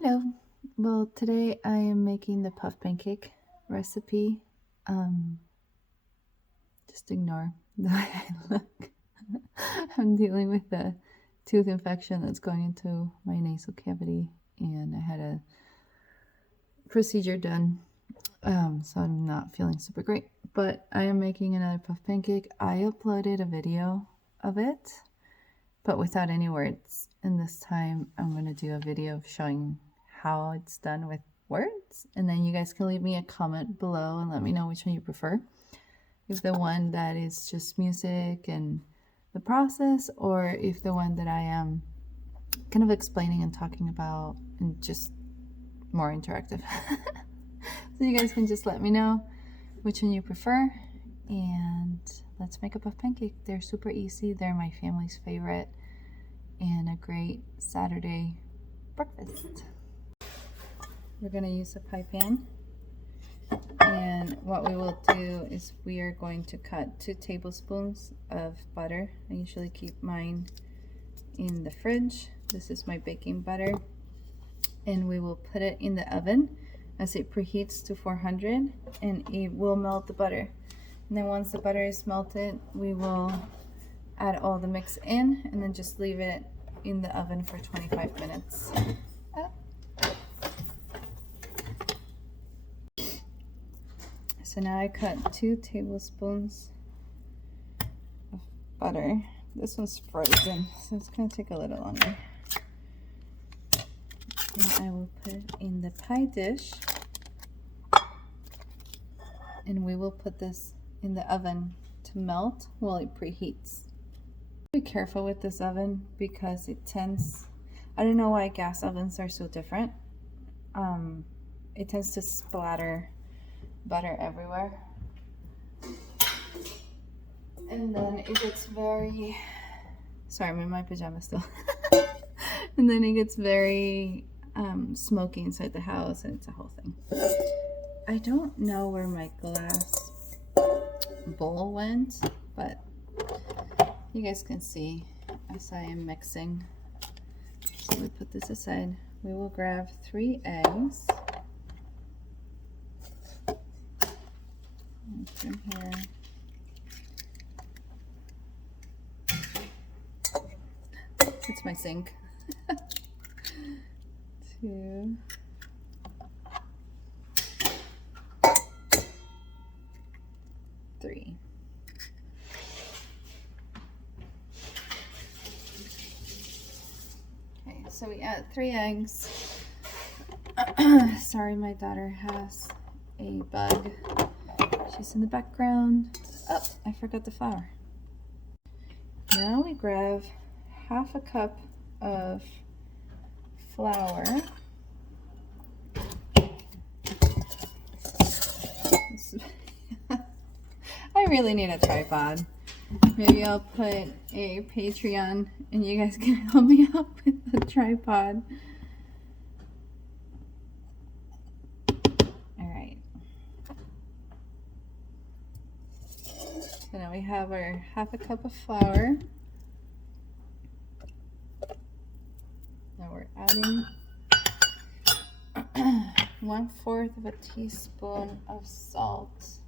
Hello. Well, today I am making the puff pancake recipe. Just ignore the way I look. I'm dealing with a tooth infection that's going into my nasal cavity, and I had a procedure done, so I'm not feeling super great. But I am making another puff pancake. I uploaded a video of it, but without any words. And this time I'm going to do a video of showing how it's done with words, and then you guys can leave me a comment below and let me know which one you prefer, if the one that is just music and the process, or if the one that I am kind of explaining and talking about and just more interactive. So you guys can just let me know which one you prefer, and let's make a puff pancake. They're super easy. They're my family's favorite and a great Saturday breakfast. We're going to use a pie pan, and what we will do is we are going to cut 2 tablespoons of butter. I usually keep mine in the fridge. This is my baking butter, and we will put it in the oven as it preheats to 400, and it will melt the butter. And then once the butter is melted, we will add all the mix in and then just leave it in the oven for 25 minutes. So now I cut 2 tablespoons of butter. This one's frozen, so it's going to take a little longer. And I will put it in the pie dish, and we will put this in the oven to melt while it preheats. Be careful with this oven because it tends, I don't know why gas ovens are so different. It tends to splatter butter everywhere, and then it gets very, sorry, I'm in my pajamas still. And then it gets very smoky inside the house, and it's a whole thing. I don't know where my glass bowl went, but you guys can see as I am mixing. So we put this aside. We will grab 3 eggs. From here. It's my sink. 2. Three. Okay, so we add 3 eggs. Sorry, my daughter has a bug. She's in the background. Oh, I forgot the flour. Now we grab half a cup of flour. I really need a tripod. Maybe I'll put a Patreon and you guys can help me out with the tripod. So now we have our half a cup of flour. Now we're adding 1/4 of a teaspoon of salt.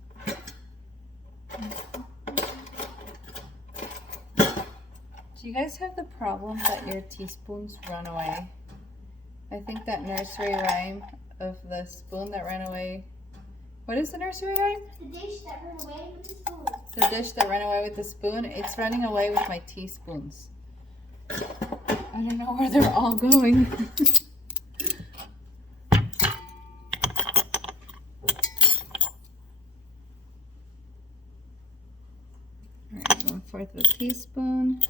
Do you guys have the problem that your teaspoons run away? I think that nursery rhyme of the spoon that ran away. What is the nursery rhyme? The dish that ran away with the spoon. The dish that ran away with the spoon. It's running away with my teaspoons. I don't know where they're all going. Alright, 1/4 of a teaspoon.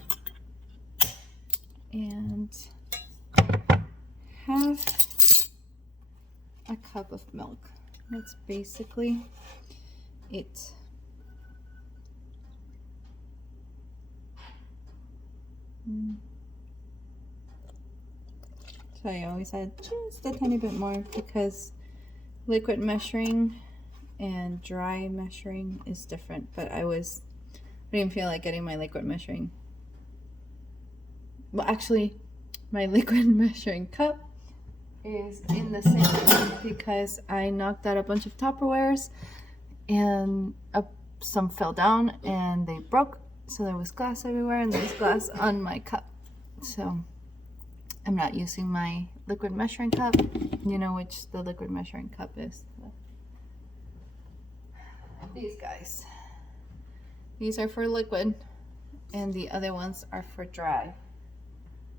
And half a cup of milk. That's basically it. So I always add just a tiny bit more because liquid measuring and dry measuring is different, but I didn't feel like getting my liquid measuring. Well, actually, my liquid measuring cup is in the sink because I knocked out a bunch of Tupperwares and some fell down and they broke. So there was glass everywhere and there's glass on my cup. So I'm not using my liquid measuring cup. You know which the liquid measuring cup is. These guys. These are for liquid and the other ones are for dry.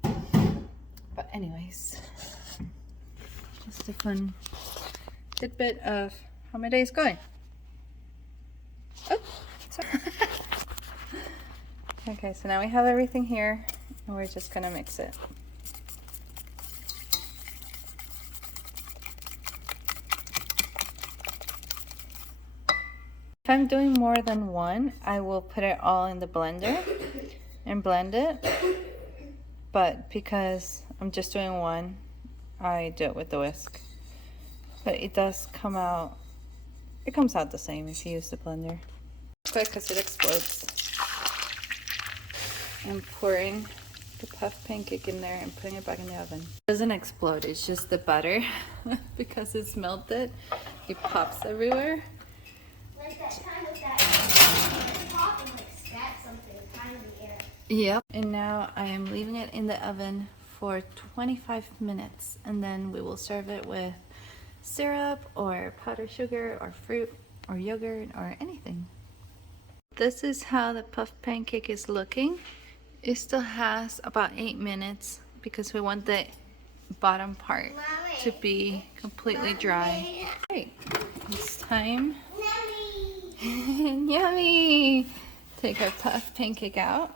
But anyways, just a fun tidbit of how my day's going. Oh, sorry. Okay, so now we have everything here and we're just gonna mix it. If I'm doing more than one, I will put it all in the blender and blend it. But because I'm just doing one, I do it with the whisk. But it does come out, it comes out the same if you use the blender. Quick because it explodes. I'm pouring the puff pancake in there and putting it back in the oven. It doesn't explode, it's just the butter. Because it's melted, it pops everywhere. Like that time with that pop and like stab something kind of in the air. Yep. And now I am leaving it in the oven for 25 minutes and then we will serve it with syrup or powdered sugar or fruit or yogurt or anything. This is how the puff pancake is looking. It still has about 8 minutes because we want the bottom part to be completely dry. Right, it's time. Yummy! Take our puff pancake out.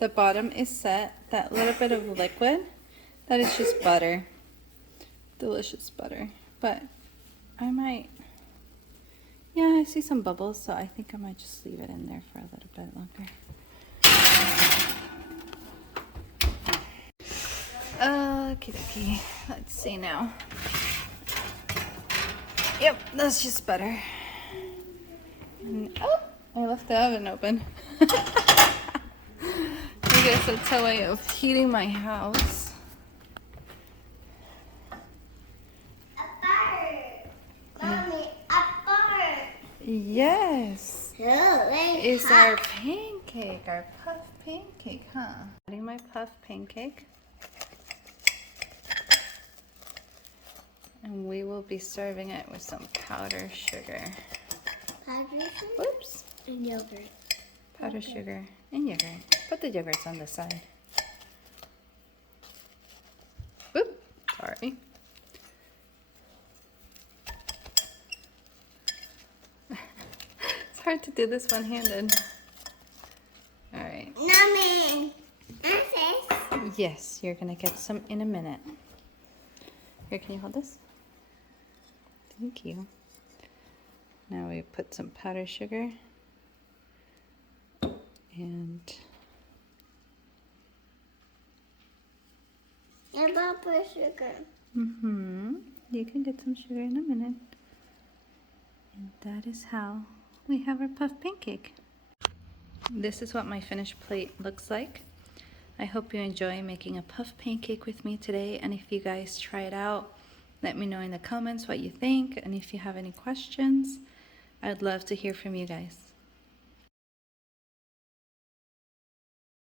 The bottom is set. That little bit of liquid, that is just butter. Delicious butter. But I might, yeah, I see some bubbles, so I think I might just leave it in there for a little bit longer. Okie dokie. Let's see now. Yep, that's just butter. And, oh, I left the oven open. I guess that's a way of heating my house. A bird. Mommy, a bird. Yes. Oh, It's our pancake, our puff pancake, huh? Adding my puff pancake. And we will be serving it with some powdered sugar. Whoops. And yogurt. Powdered sugar and yogurt. But the yogurt's on the side. Whoop. Sorry. It's hard to do this one-handed. All right. Mommy. Yes, you're gonna get some in a minute. Here, can you hold this? Thank you. Now we put some powdered sugar and About for sugar. You can get some sugar in a minute. And that is how we have our puff pancake. This is what my finished plate looks like. I hope you enjoy making a puff pancake with me today, and if you guys try it out, let me know in the comments what you think, and if you have any questions, I'd love to hear from you guys.